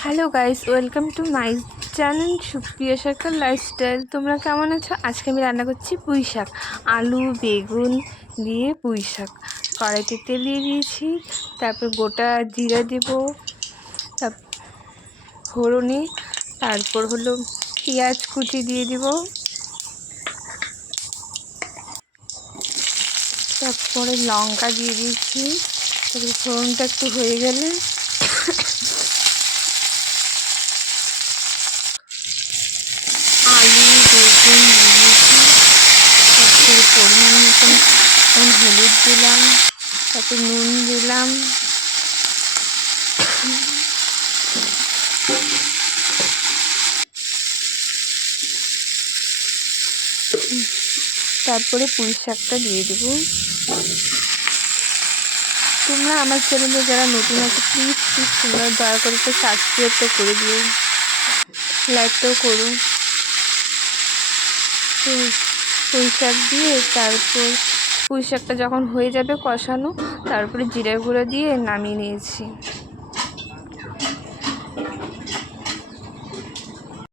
Hello guys welcome to my channel Supriya Sarkar lifestyle তোমরা কেমন আছো? আজকে আমি রান্না করছি পুঁই শাক। আলু, বেগুন দিয়ে পুঁই শাক। কড়াইতে তেল দিয়ে দিয়েছি। তারপর গোটা জিরা দেবো। তার ফোড়নে। তারপর হলো পেঁয়াজ কুচি দিয়ে দিব। তারপরে লঙ্কা দিয়ে দিয়েছি। তারপরে ফোড়নটা একটু হয়ে গেলে আলু বেগুন দিয়েছি। তারপরে পরিমাণ মতন হলুদ দিলাম তারপর নুন দিলাম। তারপরে পুঁই শাকটা দিয়ে দেবো। তোমরা আমার চ্যানেলে যারা নতুন আছে প্লিজ প্লিজ তোমরা দয়া করে একটু সাবস্ক্রাইবটা করে দিও। লাইকটাও করো পুঁই শাক দিয়ে তারপর পুঁই শাকটা যখন হয়ে যাবে কষানো, তারপরে জিরে গুঁড়ো দিয়ে নামিয়ে নিয়েছি।